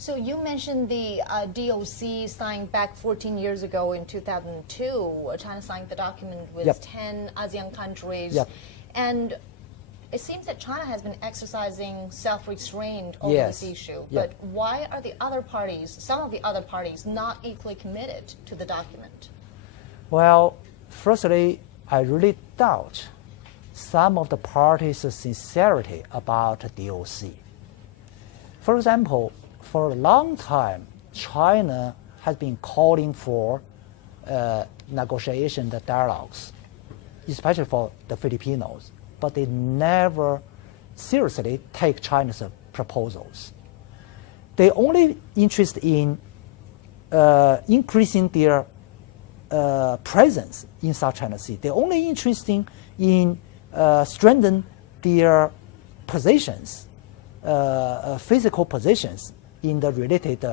So you mentioned the DOC signed back 14 years ago in 2002. China signed the document with Yep. 10 ASEAN countries. Yep. And it seems that China has been exercising self-restraint over Yes. this issue. Yep. But why are the other parties, some of the other parties, not equally committed to the document? Well, firstly, I really doubt some of the parties' sincerity about DOC. For example, for a long time, China has been calling for negotiation, the dialogues, especially for the Filipinos, but they never seriously take China's proposals. They only interested in increasing their presence in South China Sea. They're only interested in strengthening their positions, physical positions in the related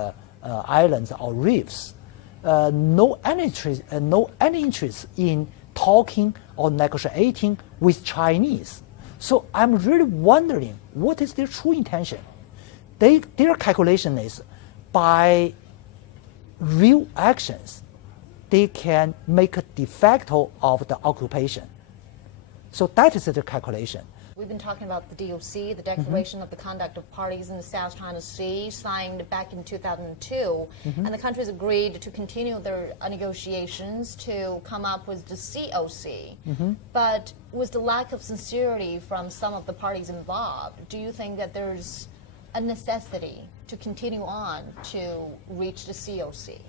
islands or reefs. No any interest in talking or negotiating with Chinese. So I'm really wondering what is their true intention. Their calculation is by real actions, they can make a de facto of the occupation. So that is the calculation. We've been talking about the DOC, the Declaration of the Conduct of Parties in the South China Sea, signed back in 2002, and the countries agreed to continue their negotiations to come up with the COC. But with the lack of sincerity from some of the parties involved, do you think that there's a necessity to continue on to reach the COC?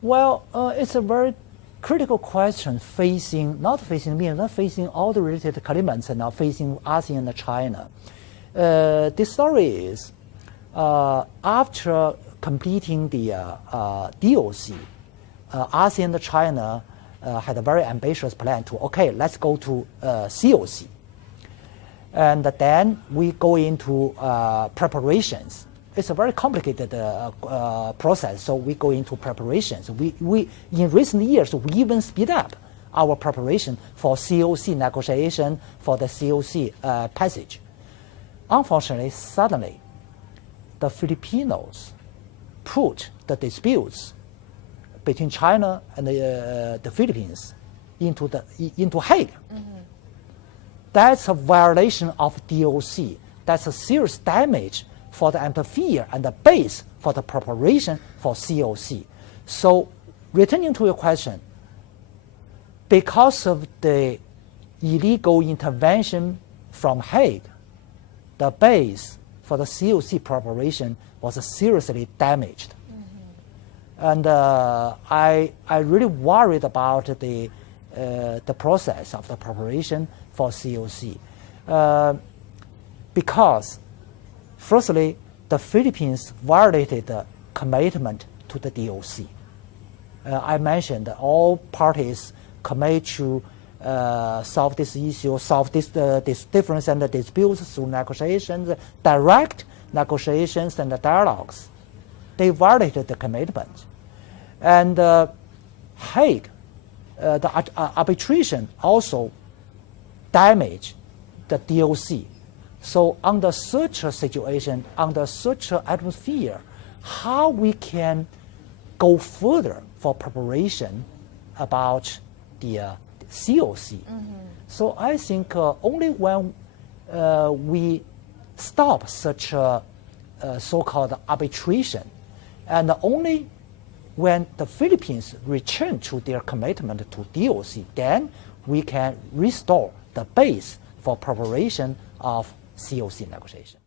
Well, it's a very critical question not facing me, not facing all the related claimants, and not facing ASEAN and China. The story is, after completing the DOC, ASEAN and China had a very ambitious plan to, okay, let's go to COC. And then we go into preparations. It's a very complicated process, so we go into preparations. We in recent years, we even speed up our preparation for COC negotiation, for the COC passage. Unfortunately, suddenly, the Filipinos put the disputes between China and the Philippines into Hague. That's a violation of DOC. That's a serious damage for the atmosphere and the base for the preparation for COC. So, returning to your question, because of the illegal intervention from Hague, the base for the COC preparation was seriously damaged. And I really worried about the process of the preparation for COC. Because firstly, the Philippines violated the commitment to the DOC. I mentioned that all parties commit to solve this issue, solve this difference and the disputes through negotiations, direct negotiations and the dialogues. They violated the commitment. And Hague, the arbitration also damaged the DOC. So under such a situation, under such an atmosphere, how we can go further for preparation about the COC? So I think only when we stop such a so-called arbitration, and only when the Philippines return to their commitment to DOC, then we can restore the base for preparation of COC negotiation.